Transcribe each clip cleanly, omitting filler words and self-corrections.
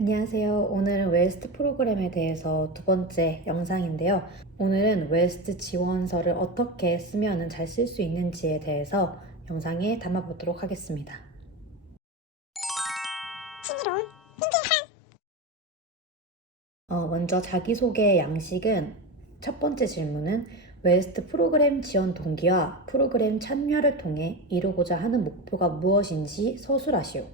안녕하세요. 오늘은 웨스트 프로그램에 대해서 두 번째 영상인데요. 오늘은 웨스트 지원서를 어떻게 쓰면 잘 쓸 수 있는지에 대해서 영상에 담아보도록 하겠습니다. 먼저 자기소개 양식은 첫 번째 질문은 웨스트 프로그램 지원 동기와 프로그램 참여를 통해 이루고자 하는 목표가 무엇인지 서술하시오.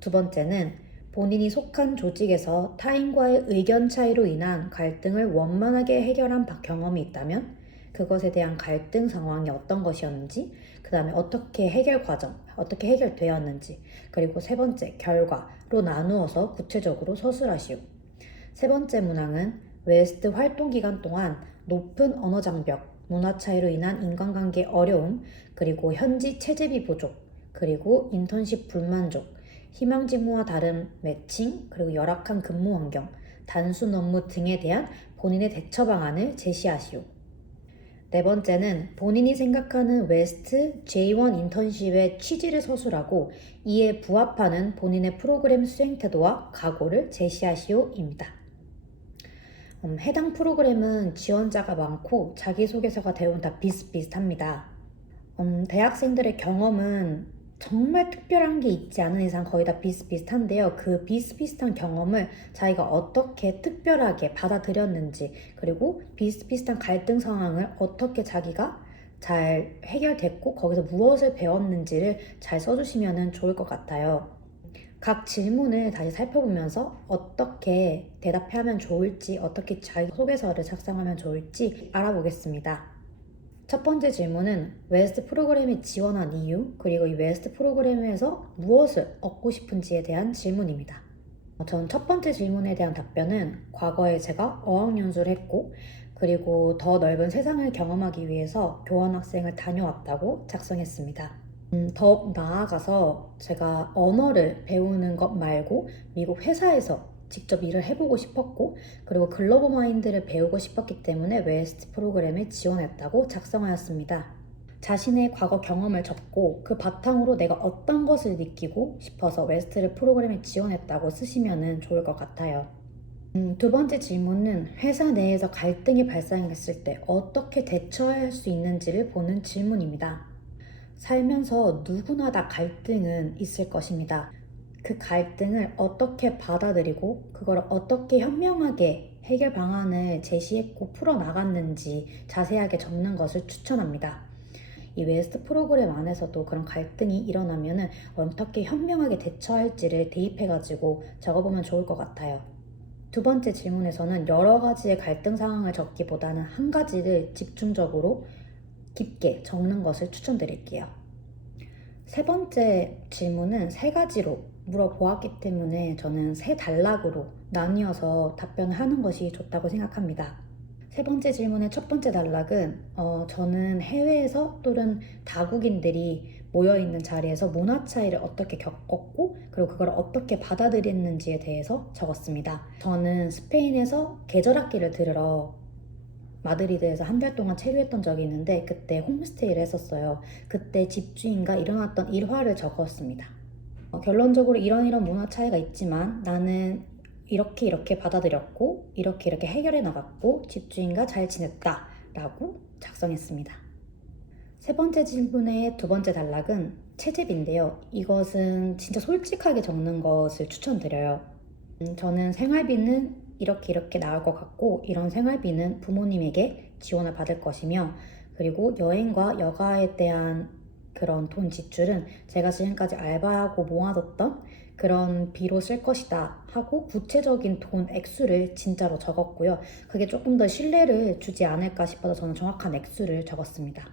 두 번째는 본인이 속한 조직에서 타인과의 의견 차이로 인한 갈등을 원만하게 해결한 경험이 있다면 그것에 대한 갈등 상황이 어떤 것이었는지, 그 다음에 어떻게 해결 과정, 어떻게 해결되었는지, 그리고 세 번째 결과로 나누어서 구체적으로 서술하시오. 세 번째 문항은 웨스트 활동 기간 동안 높은 언어 장벽, 문화 차이로 인한 인간관계 어려움, 그리고 현지 체제비 부족, 그리고 인턴십 불만족, 희망 직무와 다른 매칭, 그리고 열악한 근무 환경, 단순 업무 등에 대한 본인의 대처 방안을 제시하시오. 네 번째는 본인이 생각하는 웨스트 J1 인턴십의 취지를 서술하고 이에 부합하는 본인의 프로그램 수행 태도와 각오를 제시하시오입니다. 해당 프로그램은 지원자가 많고 자기소개서가 대부분 다 비슷비슷합니다. 대학생들의 경험은 정말 특별한 게 있지 않은 이상 거의 다 비슷비슷한데요. 그 비슷비슷한 경험을 자기가 어떻게 특별하게 받아들였는지, 그리고 비슷비슷한 갈등 상황을 어떻게 자기가 잘 해결됐고 거기서 무엇을 배웠는지를 잘 써주시면 좋을 것 같아요. 각 질문을 다시 살펴보면서 어떻게 대답하면 좋을지, 어떻게 자기소개서를 작성하면 좋을지 알아보겠습니다. 첫 번째 질문은 웨스트 프로그램에 지원한 이유, 그리고 이 웨스트 프로그램에서 무엇을 얻고 싶은지에 대한 질문입니다. 전 첫 번째 질문에 대한 답변은 과거에 제가 어학연수를 했고, 그리고 더 넓은 세상을 경험하기 위해서 교환학생을 다녀왔다고 작성했습니다. 더 나아가서 제가 언어를 배우는 것 말고 미국 회사에서 직접 일을 해보고 싶었고, 그리고 글로벌 마인드를 배우고 싶었기 때문에 웨스트 프로그램에 지원했다고 작성하였습니다. 자신의 과거 경험을 적고 그 바탕으로 내가 어떤 것을 느끼고 싶어서 웨스트 프로그램에 지원했다고 쓰시면 좋을 것 같아요. 두 번째 질문은 회사 내에서 갈등이 발생했을 때 어떻게 대처할 수 있는지를 보는 질문입니다. 살면서 누구나 다 갈등은 있을 것입니다. 그 갈등을 어떻게 받아들이고 그걸 어떻게 현명하게 해결 방안을 제시했고 풀어나갔는지 자세하게 적는 것을 추천합니다. 이 웨스트 프로그램 안에서도 그런 갈등이 일어나면 어떻게 현명하게 대처할지를 대입해가지고 적어보면 좋을 것 같아요. 두 번째 질문에서는 여러 가지의 갈등 상황을 적기보다는 한 가지를 집중적으로 깊게 적는 것을 추천드릴게요. 세 번째 질문은 세 가지로 물어보았기 때문에 저는 세 단락으로 나뉘어서 답변을 하는 것이 좋다고 생각합니다. 세 번째 질문의 첫 번째 단락은 저는 해외에서 또는 다국인들이 모여있는 자리에서 문화 차이를 어떻게 겪었고 그리고 그걸 어떻게 받아들였는지에 대해서 적었습니다. 저는 스페인에서 계절학기를 들으러 마드리드에서 한 달 동안 체류했던 적이 있는데 그때 홈스테이를 했었어요. 그때 집주인과 일어났던 일화를 적었습니다. 결론적으로 이런 문화 차이가 있지만 나는 이렇게 받아들였고 이렇게 해결해 나갔고 집주인과 잘 지냈다 라고 작성했습니다. 세 번째 질문의 두 번째 단락은 채집인데요. 이것은 진짜 솔직하게 적는 것을 추천드려요. 저는 생활비는 이렇게 나올 것 같고 이런 생활비는 부모님에게 지원을 받을 것이며, 그리고 여행과 여가에 대한 그런 돈 지출은 제가 지금까지 알바하고 모아뒀던 그런 비로 쓸 것이다 하고 구체적인 돈 액수를 진짜로 적었고요. 그게 조금 더 신뢰를 주지 않을까 싶어서 저는 정확한 액수를 적었습니다.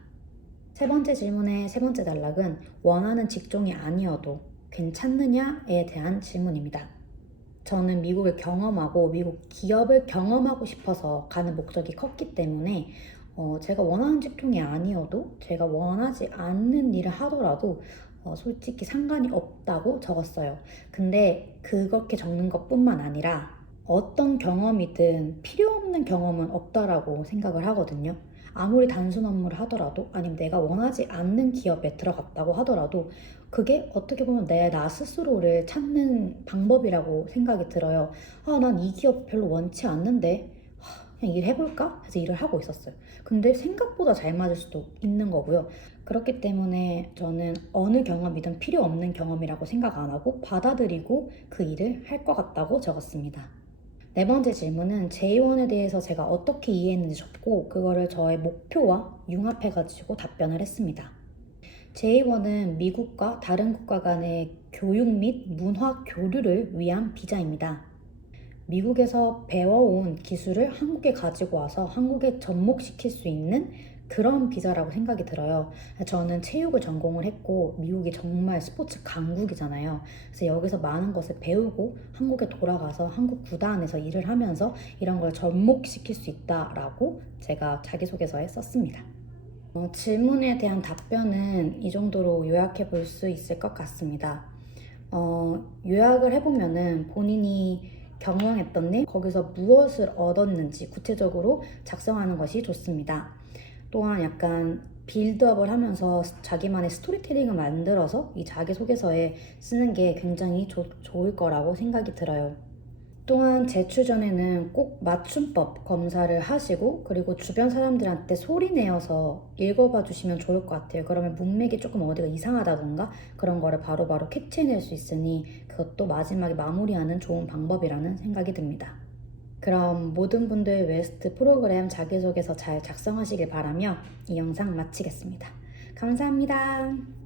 세 번째 질문의 세 번째 단락은 원하는 직종이 아니어도 괜찮느냐에 대한 질문입니다. 저는 미국을 경험하고 미국 기업을 경험하고 싶어서 가는 목적이 컸기 때문에 제가 원하는 직종이 아니어도 제가 원하지 않는 일을 하더라도 솔직히 상관이 없다고 적었어요. 근데 그렇게 적는 것뿐만 아니라 어떤 경험이든 필요 없는 경험은 없다라고 생각을 하거든요. 아무리 단순 업무를 하더라도 아니면 내가 원하지 않는 기업에 들어갔다고 하더라도 그게 어떻게 보면 나 스스로를 찾는 방법이라고 생각이 들어요. 난 이 기업 별로 원치 않는데 그냥 일해볼까? 해서 일을 하고 있었어요. 근데 생각보다 잘 맞을 수도 있는 거고요. 그렇기 때문에 저는 어느 경험이든 필요 없는 경험이라고 생각 안 하고 받아들이고 그 일을 할 것 같다고 적었습니다. 네 번째 질문은 제1에 대해서 제가 어떻게 이해했는지 적고 그거를 저의 목표와 융합해가지고 답변을 했습니다. 제1은 미국과 다른 국가 간의 교육 및 문화 교류를 위한 비자입니다. 미국에서 배워온 기술을 한국에 가지고 와서 한국에 접목시킬 수 있는 그런 비자라고 생각이 들어요. 저는 체육을 전공을 했고 미국이 정말 스포츠 강국이잖아요. 그래서 여기서 많은 것을 배우고 한국에 돌아가서 한국 구단에서 일을 하면서 이런 걸 접목시킬 수 있다라고 제가 자기소개서에 썼습니다. 질문에 대한 답변은 이 정도로 요약해 볼 수 있을 것 같습니다. 요약을 해보면은 본인이 경영했던 일, 거기서 무엇을 얻었는지 구체적으로 작성하는 것이 좋습니다. 또한 약간 빌드업을 하면서 자기만의 스토리텔링을 만들어서 이 자기소개서에 쓰는 게 굉장히 좋을 거라고 생각이 들어요. 또한 제출 전에는 꼭 맞춤법 검사를 하시고 그리고 주변 사람들한테 소리 내어서 읽어봐 주시면 좋을 것 같아요. 그러면 문맥이 조금 어디가 이상하다던가 그런 거를 바로바로 캐치해낼 수 있으니 그것도 마지막에 마무리하는 좋은 방법이라는 생각이 듭니다. 그럼 모든 분들 웨스트 프로그램 자기소개서 잘 작성하시길 바라며 이 영상 마치겠습니다. 감사합니다.